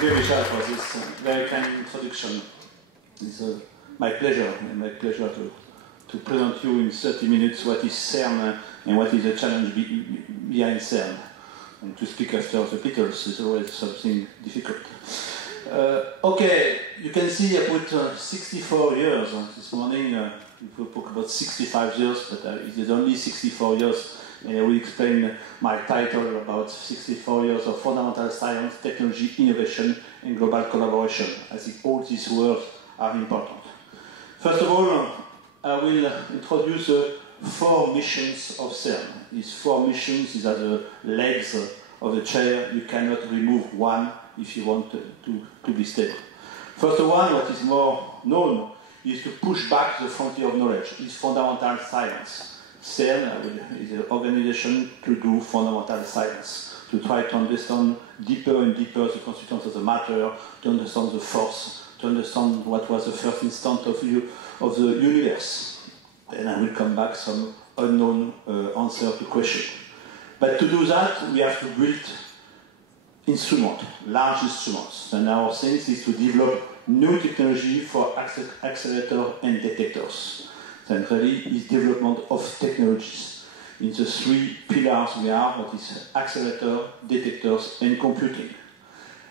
Thank you, Michel, for this very kind introduction. It's my pleasure to present you in 30 minutes what is CERN and what is the challenge behind CERN. And to speak after the Beatles is always something difficult. Okay, you can see I put 64 years this morning. People talk about 65 years, but it is only 64 years. And I will explain my title about 64 years of fundamental science, technology, innovation, and global collaboration. I think all these words are important. First of all, I will introduce the 4 missions of CERN. These 4 missions, these are the legs of the chair. You cannot remove one if you want to be stable. First one, what is more known, is to push back the frontier of knowledge. It's fundamental science. CERN is an organization to do fundamental science, to try to understand deeper and deeper the constituents of the matter, to understand the force, to understand what was the first instant of the universe. And I will come back some unknown answer to question. But to do that, we have to build instruments, large instruments. And our thing is to develop new technology for accelerators and detectors. And really is development of technologies in the 3 pillars we have, what is accelerator, detectors, and computing.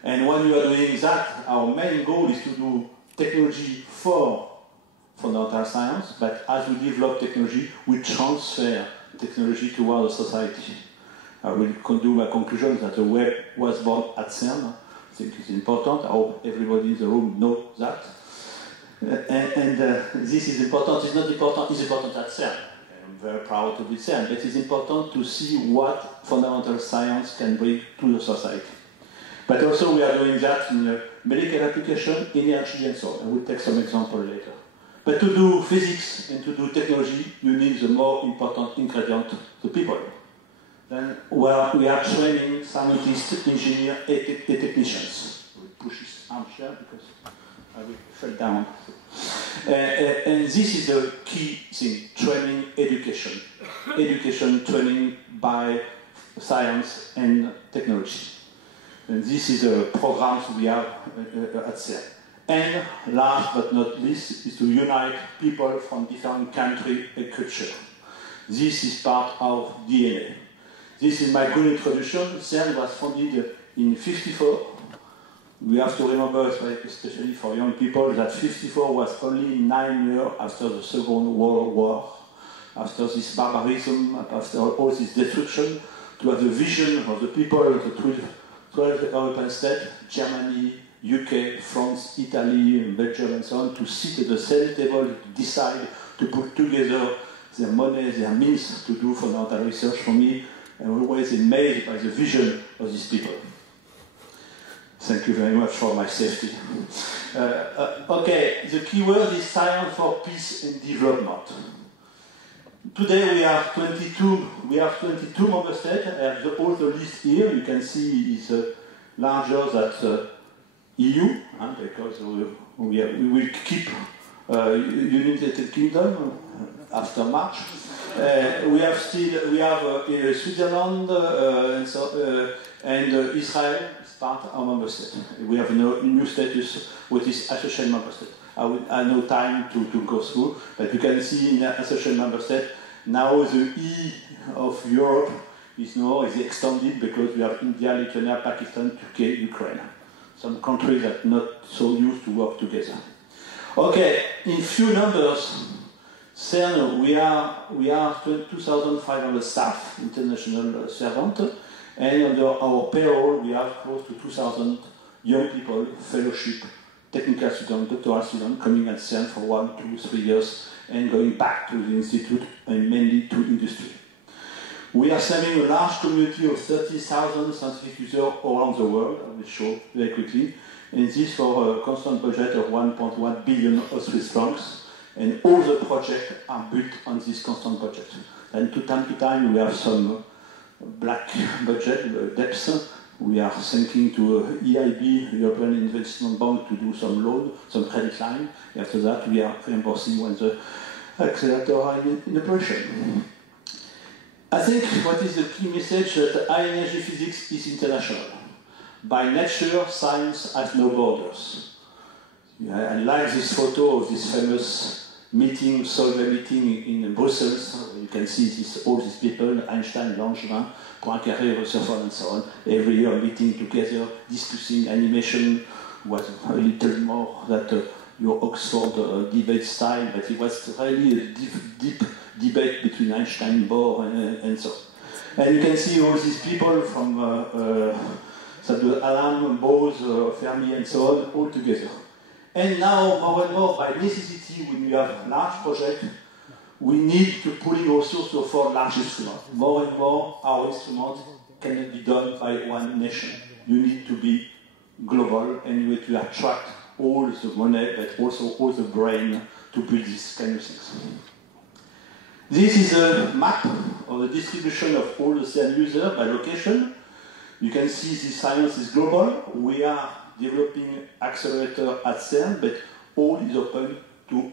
And when you are doing that, our main goal is to do technology for fundamental science, but as we develop technology, we transfer technology toward society. I will do my conclusion that the web was born at CERN. I think it's important. I hope everybody in the room knows that. This is important. It's not important. It's important at CERN. I'm very proud to be CERN, but it's important to see what fundamental science can bring to the society. But also we are doing that in medical application, energy, and so on. I will take some example later. But to do physics and to do technology, you need the more important ingredient, the people. Then we are training scientists, engineers, and technicians. I will push this armchair because I will fall down. And this is the key thing, training, education. Education, training by science and technology. And this is the programs we have at CERN. And last but not least is to unite people from different countries and culture. This is part of DNA. This is my good introduction. CERN was founded in 1954. We have to remember, especially for young people, that 1954 was only 9 years after the Second World War, after this barbarism, after all this destruction, to have the vision of the people of the 12 European states, Germany, UK, France, Italy, Belgium, and so on, to sit at the same table, to decide, to put together their money, their means to do fundamental research. For me, I'm always amazed by the vision of these people. Thank you very much for my safety. Okay, the key word is science for peace and development. Today we have 22. We have 22 member states. I have all the list here. You can see it's larger than EU, because we will keep United Kingdom after March. We have Switzerland and Israel. Part of our member state. We have a new status, which is associate member state. I have no time to go through, but you can see in the associate member state, now the E of Europe is extended because we have India, Lithuania, Pakistan, Turkey, Ukraine. Some countries that are not so used to work together. Okay, in few numbers, CERN, we are 2,500 staff, international servant. And under our payroll, we have close to 2,000 young people, fellowship, technical students, doctoral students, coming at CERN for 1, 2, 3 years, and going back to the institute and mainly to industry. We are serving a large community of 30,000 scientific users around the world, I will show very quickly, and this for a constant budget of 1.1 billion Swiss francs, and all the projects are built on this constant budget. And to time we have some black budget debts. We are thinking to EIB, European Investment Bank, to do some loan, some credit line. After that, we are reimbursing when the accelerator are in operation. I think what is the key message that high energy physics is international. by nature, science has no borders. Yeah, I like this photo of this famous meeting, Solvay meeting in Brussels. You can see this, all these people, Einstein, Langevin, Poincaré, Rutherford, and so on, every year meeting together, discussing animation. Was a little more than your Oxford debate style, but it was really a deep debate between Einstein, Bohr, and so on. And you can see all these people from Alam, Bose, Fermi, and so on, all together. And now, more and more, by necessity, when we have large projects, we need to pull in also for large instruments. More and more, our instruments cannot be done by one nation. You need to be global, and you need to attract all the money, but also all the brain to build these kind of things. This is a map of the distribution of all the CERN users by location. You can see the science is global. We are developing accelerator at CERN, but all is open to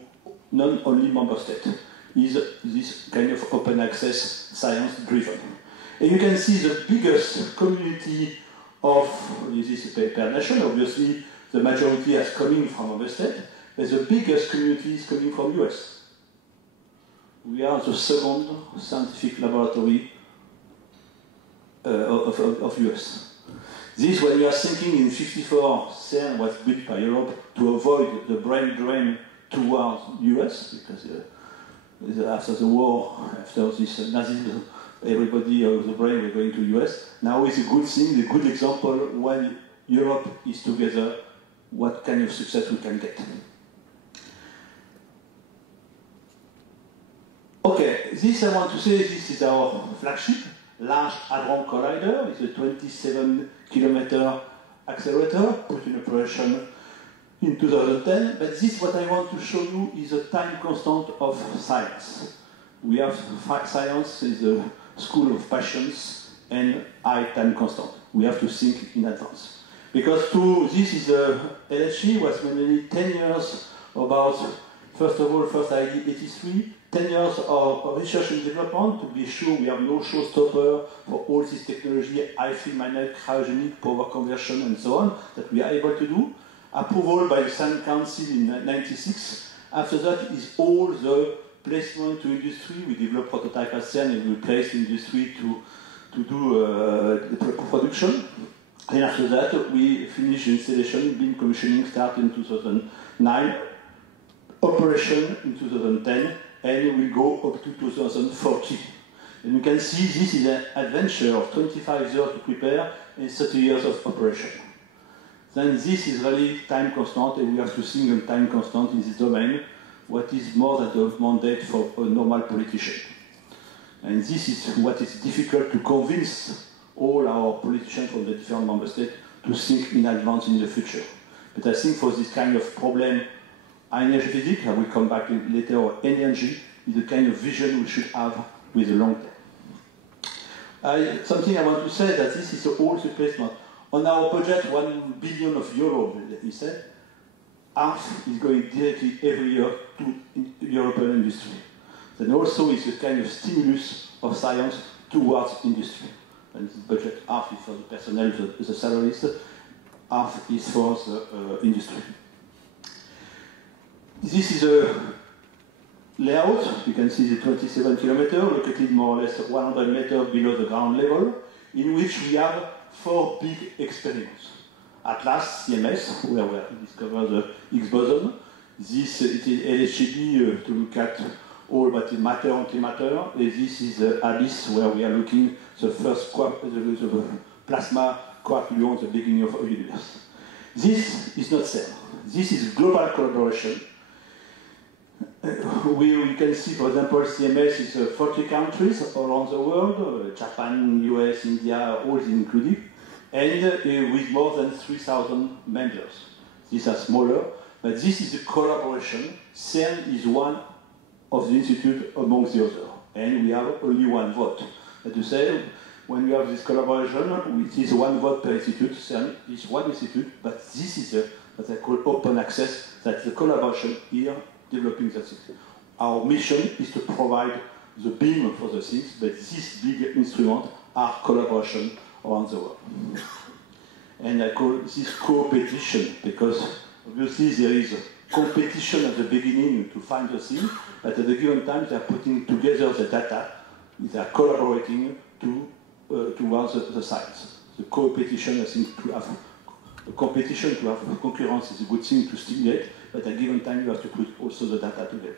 not only member states. Is this kind of open access science driven. And you can see the biggest community of this per nation. Obviously, the majority is coming from member states, but the biggest community is coming from US. We are the second scientific laboratory of US. This, when you are thinking in 54, CERN was built by Europe to avoid the brain drain towards US, because after the war, after this Nazism, everybody of the brain were going to US. Now it's a good thing, a good example when Europe is together, what kind of success we can get. Okay, this I want to say, this is our flagship, Large Hadron Collider. It's a 27-kilometer accelerator put in operation in 2010. But this, what I want to show you, is a time constant of science. We have science is a school of patience and high time constant. We have to think in advance. Because this is LHC was mainly 10 years about, first of all, first idea 83, 10 years of research and development to be sure we have no showstopper for all this technology, high-field magnet, cryogenic, power conversion, and so on, that we are able to do. Approval by the Science Council in 1996. After that is all the placement to industry. We develop prototype at CERN and we place industry to do the production. And after that, we finish installation, beam commissioning start in 2009, operation in 2010, and we go up to 2040. And you can see this is an adventure of 25 years to prepare and 30 years of operation. Then this is really time constant, and we have to think on time constant in this domain, what is more than the mandate for a normal politician. And this is what is difficult to convince all our politicians from the different member states to think in advance in the future. But I think for this kind of problem, energy physics, I will come back later, or energy, is the kind of vision we should have with the long term. Something I want to say that this is all the placement. On our budget, €1 billion, let me say, half is going directly every year to European industry. Then also it's a kind of stimulus of science towards industry. And this budget, half is for the personnel, the salaries, half is for the industry. This is a layout. You can see the 27 kilometers, located more or less 100 meters below the ground level, in which we have 4 big experiments. Atlas, CMS, where we discover the Higgs boson. This is LHCb to look at all but matter and antimatter. And this is ABIS, where we are looking the first the plasma quark gluon at the beginning of the universe. This is not CERN. This is global collaboration. We can see, for example, CMS is 40 countries around the world, Japan, US, India, all included, and with more than 3,000 members. These are smaller, but this is a collaboration. CERN is one of the institutes amongst the others, and we have only one vote. But to say, when we have this collaboration, it is one vote per institute. CERN is one institute, but this is what I call open access, that's the collaboration here developing the things. Our mission is to provide the beam for the things, but these big instruments are collaboration around the world. And I call this co-petition, because obviously there is competition at the beginning to find the thing, but at the given time they are putting together the data, they are collaborating towards the science. The co-petition, I think, to have a competition, to have concurrence is a good thing to stimulate, but at a given time you have to put also the data together.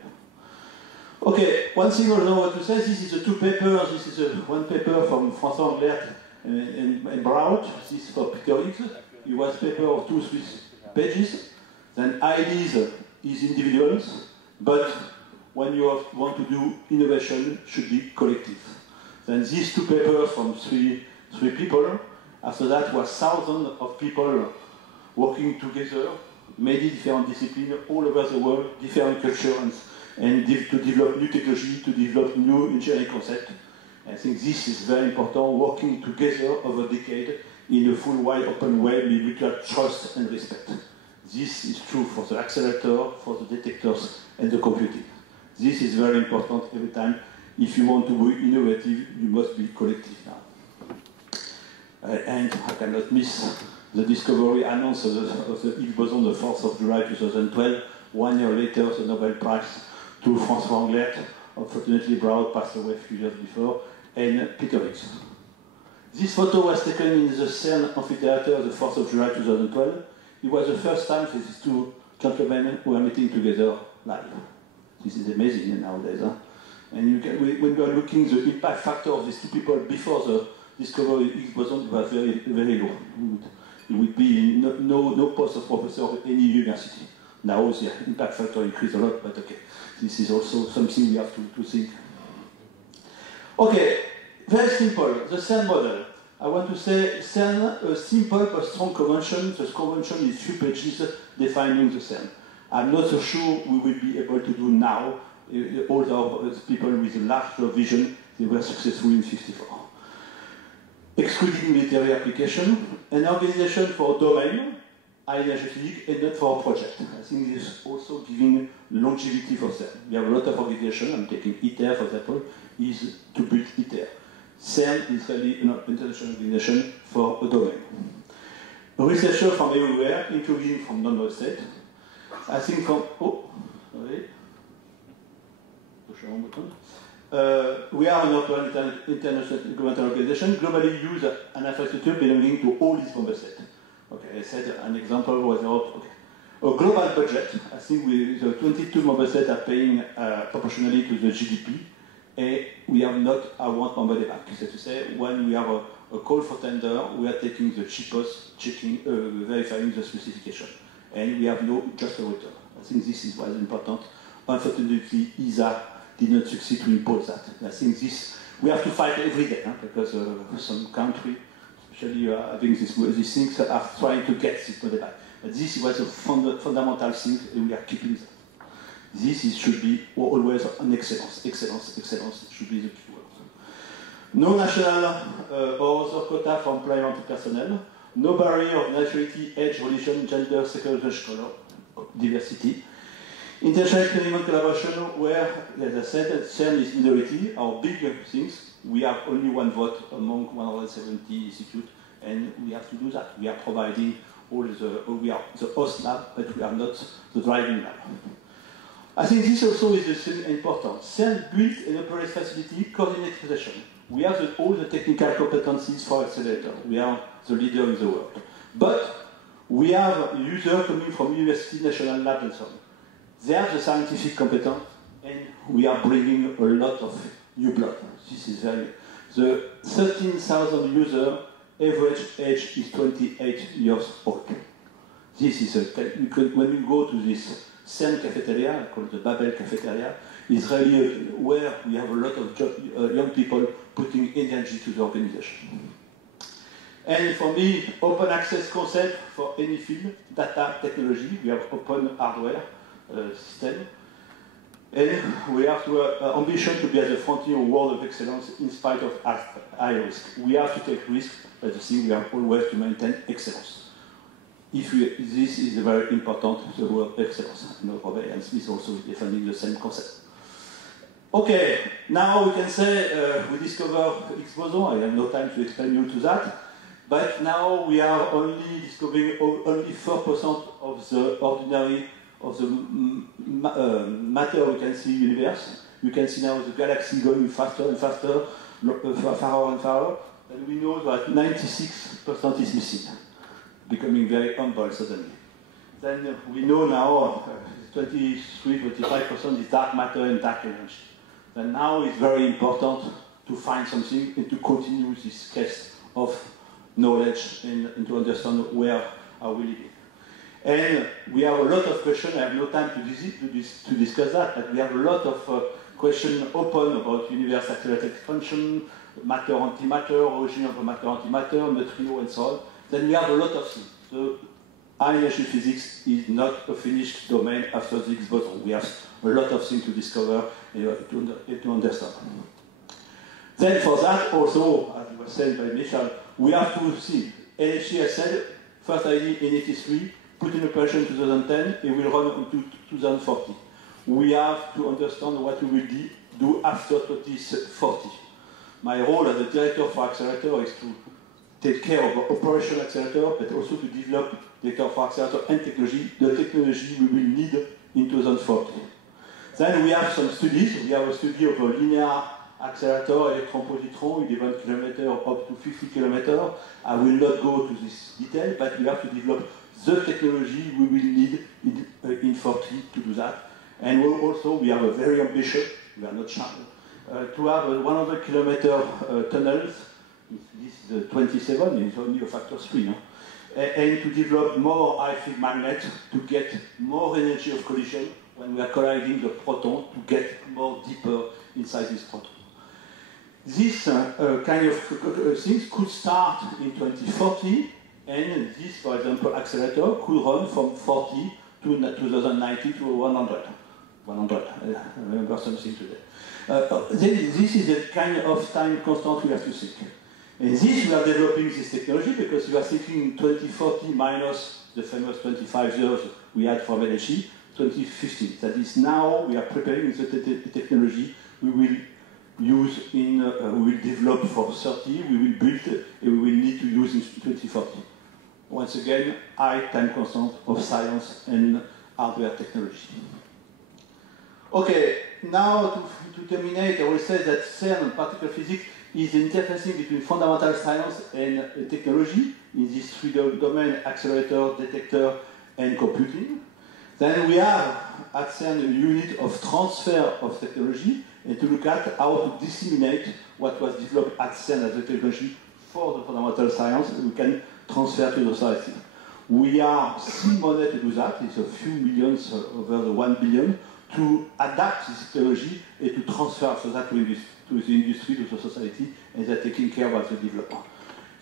Okay, one thing I don't know what to say, this is the two papers, this is one paper from François Englert and Braut, this is for Peter Higgs. It was a paper of 2-3 pages. Then ideas is individuals, but when you want to do innovation, should be collective. Then these two papers from three people. After that was thousands of people working together, many different disciplines all over the world, different cultures, and to develop new technology, to develop new engineering concepts. I think this is very important, working together over a decade in a full wide open way with mutual trust and respect. This is true for the accelerator, for the detectors, and the computing. This is very important every time. If you want to be innovative, you must be collective now. And I cannot miss the discovery announced of the Higgs boson the 4th of July 2012. 1 year later, the Nobel Prize to François Englert. Unfortunately, Braut passed away a few years before, and Peter Higgs. This photo was taken in the CERN amphitheater the 4th of July 2012. It was the first time that these two gentlemen were meeting together live. This is amazing nowadays. Huh? And you can, when you are looking at the impact factor of these two people before the discovery of Higgs boson, it was very, very low. It would be no post of professor of any university. Now the impact factor increased a lot, but okay. This is also something we have to think. Okay, very simple. The CERN model. I want to say CERN, a simple but strong convention. The convention is 3 pages defining the CERN. I'm not so sure we will be able to do now. All the people with a larger vision, they were successful in 1954. Excluding military application, an organization for a domain, high energetic, and not for a project. I think this is also giving longevity for CERN. We have a lot of organizations. I'm taking ITER, for example, is to build ITER. CERN is really an international organization for a domain. Researchers from everywhere, including from non-member states. I think from, we are an open international governmental organization, globally use an infrastructure belonging to all these member states. Okay, I said an example was okay. A global budget, I think the 22 member states are paying proportionally to the GDP, and we have not our member the back. So to say, when we have a call for tender, we are taking the cheapest, checking, verifying the specification, and we have no just a return. I think this is what is important. Unfortunately, ESA did not succeed to impose that. And I think this, we have to fight every day, because some country, especially having these things, are trying to get this model back. But this was a fundamental thing, and we are keeping that. This should be always an excellence. Excellence should be the key word. No national or other quota for employment personnel. No barrier of nationality, age, religion, gender, psychological color, diversity. International experiment collaboration where, as I said, CERN is minority, our big things. We have only one vote among 170 institutes, and we have to do that. We are providing all we are the host lab, but we are not the driving lab. I think this also is important. CERN built an operates facility, coordinated possession. We have all the technical competencies for accelerator. We are the leader in the world. But we have users coming from university, national labs, and so on. They have the scientific competence, and we are bringing a lot of new blood. This is very. The 13,000 user average age is 28 years old. This is when you go to this CERN cafeteria, called the Babel cafeteria, is really where we have a lot of young people putting energy to the organization. And for me, open access concept for any field, data, technology. We have open hardware system. And we have to ambition to be at the frontier of world of excellence in spite of high risk. We have to take risk, but the thing we have always to maintain excellence. This is very important, the word excellence. Robert and Smith also is defending the same concept. Okay, now we can say we discover Higgs boson. I have no time to explain you to that. But now we are only discovering only 4% of the ordinary, of the matter we can see universe. We can see now the galaxy going faster and faster, farther and farther, and we know that 96% is missing, becoming very humble suddenly. Then we know now 23-25% is dark matter and dark energy. And now it's very important to find something and to continue this quest of knowledge and to understand where are we living. And we have a lot of questions. I have no time to discuss that, but we have a lot of questions open about universe accelerated expansion, matter antimatter, origin of matter antimatter, neutrino, and so on. Then we have a lot of things. So high energy physics is not a finished domain after the Higgs boson. We have a lot of things to discover and to understand. Then for that also, as was said by Michel, we have to see. LHC has said, first idea in 83, put in operation 2010, it will run until 2040. We have to understand what we will do after 2040. My role as a director for Accelerator is to take care of the operation Accelerator, but also to develop director for Accelerator and technology, the technology we will need in 2040. Then we have some studies. We have a study of a linear accelerator, electron-positron, 11 km up to 50 km. I will not go to this detail, but we have to develop the technology we will need in 40 to do that. And we have a very ambitious, we are not shy, to have a 100 km tunnels. This is 27, it's only a factor 3. No? And to develop more high-field magnets to get more energy of collision when we are colliding the proton to get more deeper inside this proton. This kind of things could start in 2040, and this, for example, accelerator could run from 40 to 2090 to 100. 100, I remember something today. This is the kind of time constant we have to think. And this, we are developing this technology because we are thinking 2040 minus the famous 25 years we had from LHC, 2050. That is now we are preparing the technology we will use in, we will develop for 30, we will build, and we will need to use in 2040. Once again, high time constant of science and hardware technology. Okay, now to terminate, I will say that CERN, particle physics, is interfacing between fundamental science and technology in this three domain, accelerator, detector, and computing. Then we have at CERN a unit of transfer of technology and to look at how to disseminate what was developed at CERN as a technology for the fundamental science we can transfer to the society. We are seeing money to do that. It's a few millions over the 1 billion to adapt this technology and to transfer after that to the industry, to the society, and they're taking care of the development.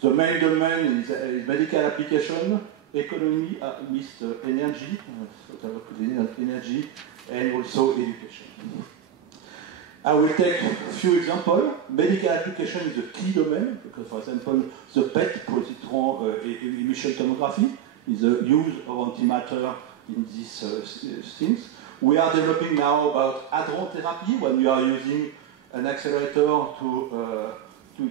The main domain is medical application, economy, energy, energy, and also education. I will take a few examples. Medical application is a key domain because, for example, the PET, positron emission tomography, is the use of antimatter in these things. We are developing now about hadron therapy when we are using an accelerator to kill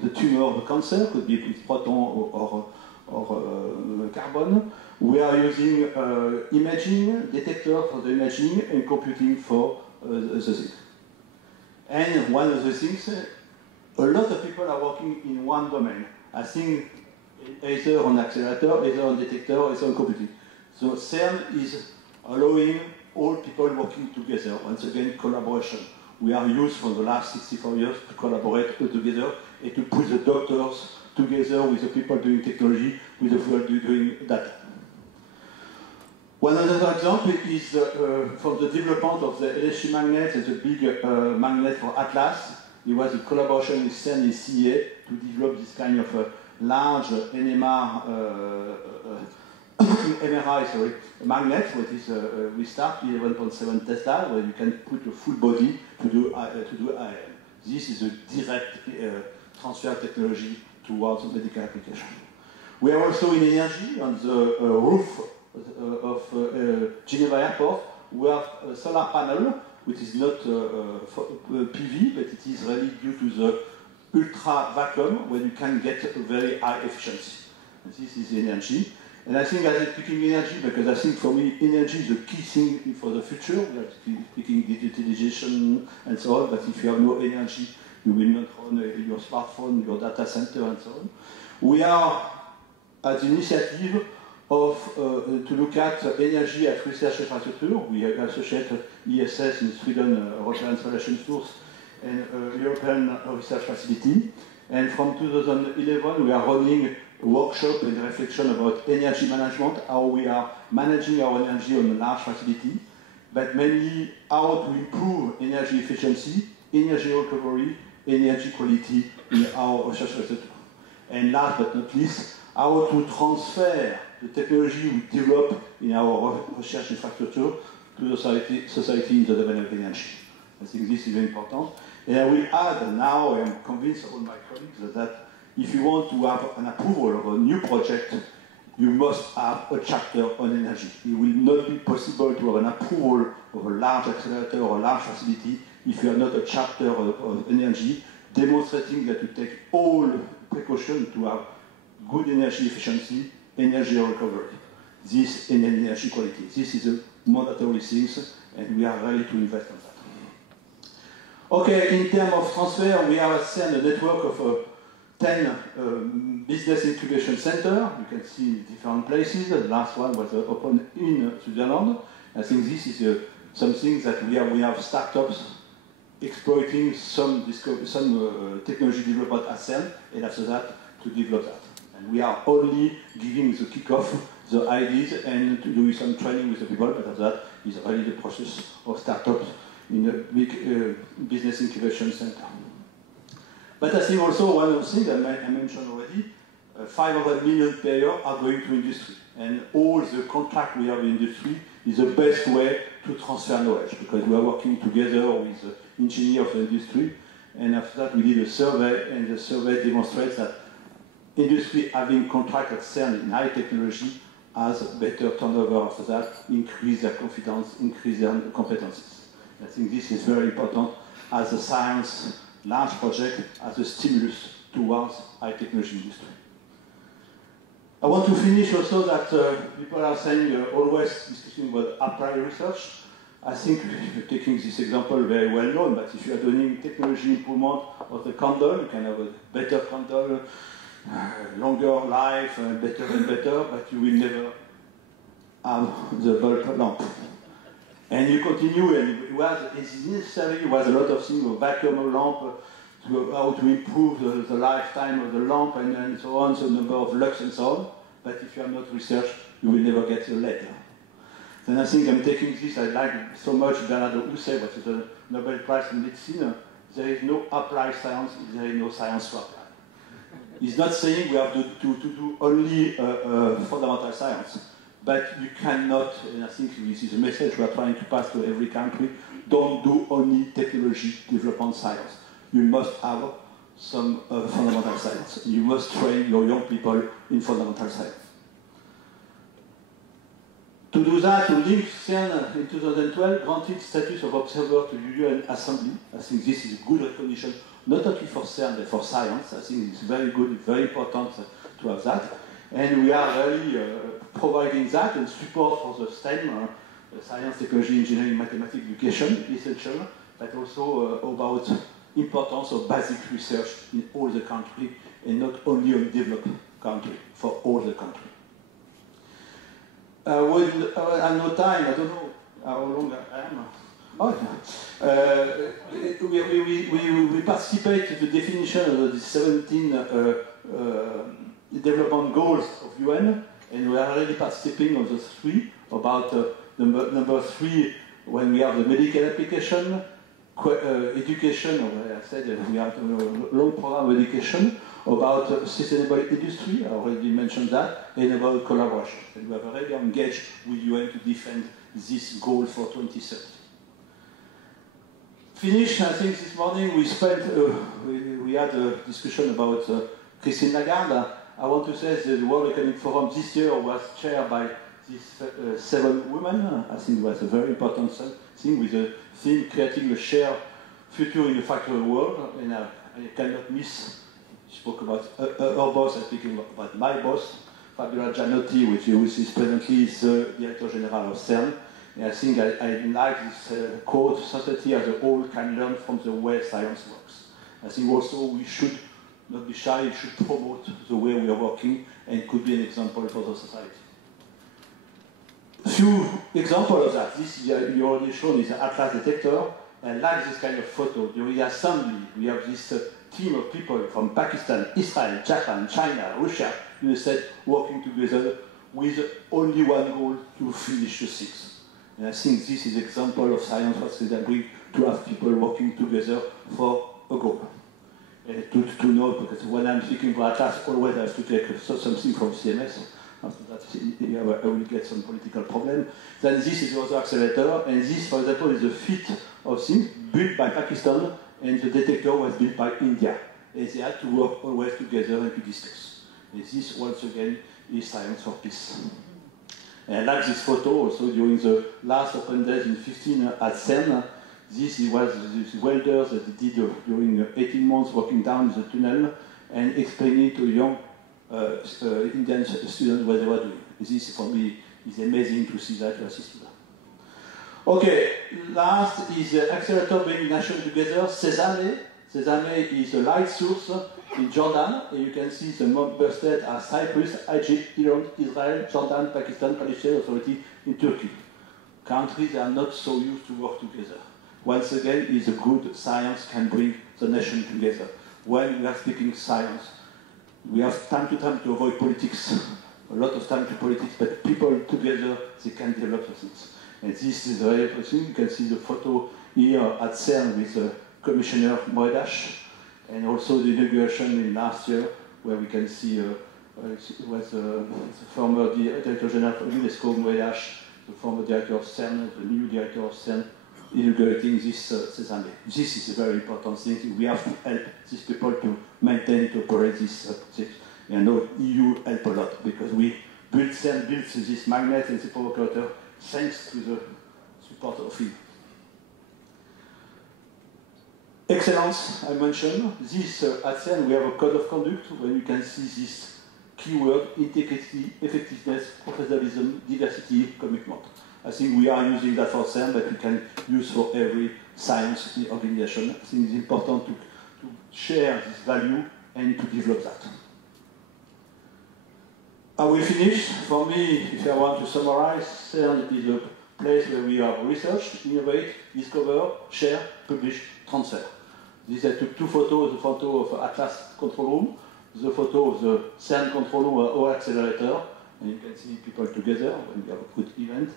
the tumor of the cancer, could be with proton or carbon. We are using imaging, detector for the imaging, and computing for the thing. And one of the things, a lot of people are working in one domain. I think either on accelerator, either on detector, either on computing. So CERN is allowing all people working together. Once again, collaboration. We are used for the last 64 years to collaborate together and to put the doctors together with the people doing technology, with the people doing data. One other example is from the development of the LHC magnet and the big magnet for Atlas. It was a collaboration with CERN and CEA to develop this kind of large NMR MRI, magnet, what is we start 11.7 Tesla, where you can put a full body to do IM. This is a direct transfer technology towards medical application. We are also in energy on the roof of Geneva Airport. We have a solar panel, which is not for PV, but it is really due to the ultra vacuum when you can get a very high efficiency. And this is energy. And I think I'm picking energy because I think for me energy is the key thing for the future. We are picking digitalization and so on, but if you have no energy, you will not run your smartphone, your data center and so on. We are at the initiative of to look at energy at research infrastructure. We associate ESS in Sweden, European Installation Source, and European Research Facility. And from 2011, we are running a workshop and reflection about energy management, how we are managing our energy on a large facility, but mainly how to improve energy efficiency, energy recovery, energy quality in our research facility. And last but not least, how to transfer the technology we develop in our research infrastructure to the society in the domain of energy. I think this is very important. And I will add, now I am convinced of all my colleagues that if you want to have an approval of a new project, you must have a chapter on energy. It will not be possible to have an approval of a large accelerator or a large facility if you have not a chapter of energy demonstrating that you take all precautions to have good energy efficiency, energy recovery, this and energy quality. This is a mandatory things, and we are ready to invest in that. Okay, in terms of transfer, we have a network of 10 business incubation centers. You can see in different places. The last one was opened in Switzerland. I think this is something that we have startups exploiting some technology development at CERN, and after that to develop that. And we are only giving the kickoff, the ideas, and to do some training with the people, but after that is really the process of startups in a big business incubation center. But I think also one of the things I mentioned already, 500 million per year are going to industry. And all the contract we have in industry is the best way to transfer knowledge, because we are working together with the engineers of the industry. And after that we did a survey, and the survey demonstrates that industry having contract at CERN in high technology has better turnover after that, increase their confidence, increase their competencies. I think this is very important as a science large project, as a stimulus towards high technology industry. I want to finish also that people are saying always discussing about applied research. I think you're taking this example very well known, but if you are doing technology improvement of the candle, you can have a better candle, longer life, better and better, but you will never have the bulb lamp. And you continue, and it was necessary, a lot of things, a vacuum lamp, how to improve the lifetime of the lamp, and so on, the number of lux and so on. But if you are not research, you will never get the lead. Then I think I'm taking this, I like so much Bernardo Houssay, which is a Nobel Prize in Medicine. There is no applied science, there is no science to apply. He's not saying we have to do only fundamental science. But you cannot, and I think this is a message we are trying to pass to every country, don't do only technology development science. You must have some fundamental science. You must train your young people in fundamental science. To do that, to link CERN in 2012 granted status of observer to the UN Assembly. I think this is a good recognition, not only for CERN, but for science. I think it's very good, very important to have that. And we are really providing that and support for the STEM, science, technology, engineering, mathematics, education, essential, but also about importance of basic research in all the country, and not only on developed country, for all the country. I have no time, I don't know how long I am. We participate in the definition of the 17 development goals of UN, and we are already participating on the 3, about number 3, when we have the medical application, education, I said we have a long program of education, about sustainable industry, I already mentioned that, and about collaboration. And we have already engaged with UN to defend this goal for 2030. Finish, I think this morning we spent, we had a discussion about Christine Lagarde. I want to say that the World Economic Forum this year was chaired by these 7 women. I think it was a very important thing with the theme creating a shared future in a factory world. And and you cannot miss. You spoke about her boss, I'm speaking about my boss, Fabiola Gianotti, which is presently the Director General of CERN. And I think I like this quote, society as a whole can learn from the way science works. I think also we should not be shy, we should promote the way we are working, and it could be an example for the society. A few examples of that. This you already shown is an Atlas detector. I like this kind of photo. During the assembly, we have this team of people from Pakistan, Israel, Japan, China, Russia, USA, working together with only one goal: to finish the things. And I think this is an example of science what they bring, to have people working together for a goal. And to know, because when I'm speaking about Atlas, always I have to take something from CMS. After that, I will get some political problem. Then this is the other accelerator, and this, for example, is the fit of things built by Pakistan, and the detector was built by India. And they had to work always together and to discuss. And this, once again, is science for peace. And I like this photo also during the last open days in 2015 at CERN. This was the welders that did during 18 months working down the tunnel and explaining to young Indian students what they were doing. This, for me, is amazing to see that, to assist to that. Okay, last is the accelerator bringing nations together, Sesame. Sesame is a light source in Jordan, and you can see the member states are Cyprus, Egypt, Iran, Israel, Jordan, Pakistan, Palestinian Authority in Turkey. Countries that are not so used to work together. Once again, is a good science can bring the nation together. When we are speaking science, we have time to avoid politics, a lot of time to politics, but people together, they can develop the things. And this is very interesting. You can see the photo here at CERN with Commissioner Moedas, and also the inauguration in last year, where we can see it was the former Director General of UNESCO, Moedas, the former Director of CERN, the new Director of CERN, inaugurating this Sesame. This is a very important thing. We have to help these people to maintain, to operate this thing. And now EU help a lot, because we built CERN, built this magnet and the provocator thanks to the support of EU. Excellence, I mentioned. This at CERN, we have a code of conduct where you can see this keyword: integrity, effectiveness, professionalism, diversity, commitment. I think we are using that for CERN, but we can use for every science organization. I think it's important to share this value and to develop that. I will finish. For me, if I want to summarize, CERN is a place where we have research, innovate, discover, share, publish, transfer. These I took two photos: the photo of Atlas control room, the photo of the CERN control room or accelerator, and you can see people together when we have a good event,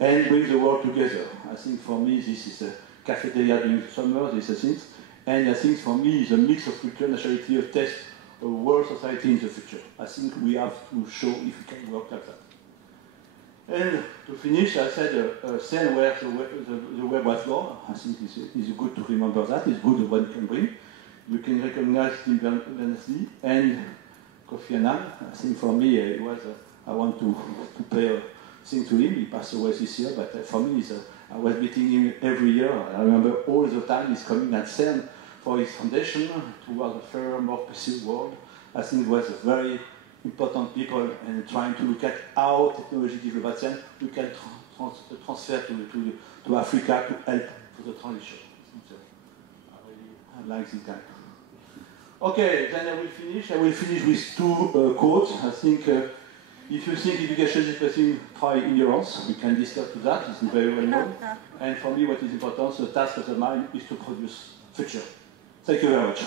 and bring the world together. I think for me this is a cafeteria during the summer, these are things, and I think for me it's a mix of culture, nationality, a test, a world society in the future. I think we have to show if we can work like that. And to finish, I said CERN where the web was born. I think it's good to remember that. It's good what it can bring. You can recognize Tim Berners-Lee and Kofi Annan. I think for me, it was, I want to pay a thing to him. He passed away this year, but for me, I was meeting him every year. I remember all the time he's coming at CERN for his foundation towards a fairer, more peaceful world. I think it was a very important people, and trying to look at how technology develops at CERN, we can transfer to Africa to help for the transition. I like this guy. Okay, then I will finish. I will finish with two quotes. I think if you think education is interesting, try ignorance. We can discuss to that. It's very well known. And for me, what is important, the task of the mind is to produce future. Thank you very much.